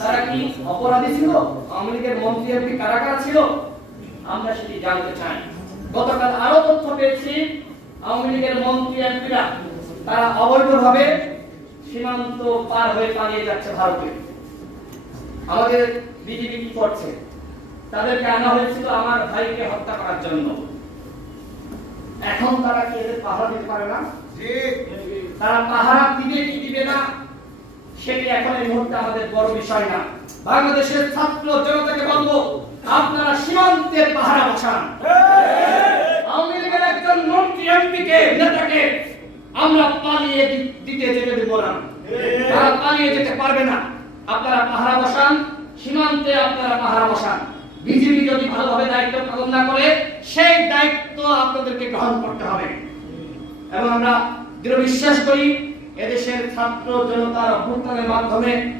তারা কি অপরাধী ছিল? আওয়ামী লীগের মন্ত্রী এমপি কারা কারা ছিল আমরা সেটি জানতে চাই। গতকাল আরো তথ্য পেয়েছি আওয়ামী লীগের মন্ত্রী এমপিরা তারা অবৈধভাবে সীমান্ত পার হয়ে পালিয়ে যাচ্ছে ভারতে। আমাদের বিজেপি কি করছে? তাদেরকে আনা হয়েছিল আমার ভাইকে হত্যা করার জন্য। এখন তারা কি এদের পাহারা দিতে পারে না? তারা পাহারা দিবে কি দিবে না সেটি এখন এই মুহূর্তে আমাদের বড় বিষয় না। বাংলাদেশের ছাত্র জনতাকে বলবো, আপনারা সীমান্তের পাহারা বসান। আওয়ামী লীগের একজন মন্ত্রী এমপিকে নেতাকে আমরা পালিয়ে দিতে যেতে দেব না। তারা পালিয়ে যেতে পারবে না। আপনারা পাহারা বসান, সীমান্তে আপনারা পাহারা বসান। বিজেপি যদি ভালোভাবে দায়িত্ব পালন না করে সেই দায়িত্ব আপনাদেরকে গ্রহণ করতে হবে। এবং আমরা দৃঢ় বিশ্বাস করি এদেশের ছাত্র জনতার অভ্যুত্থানের মাধ্যমে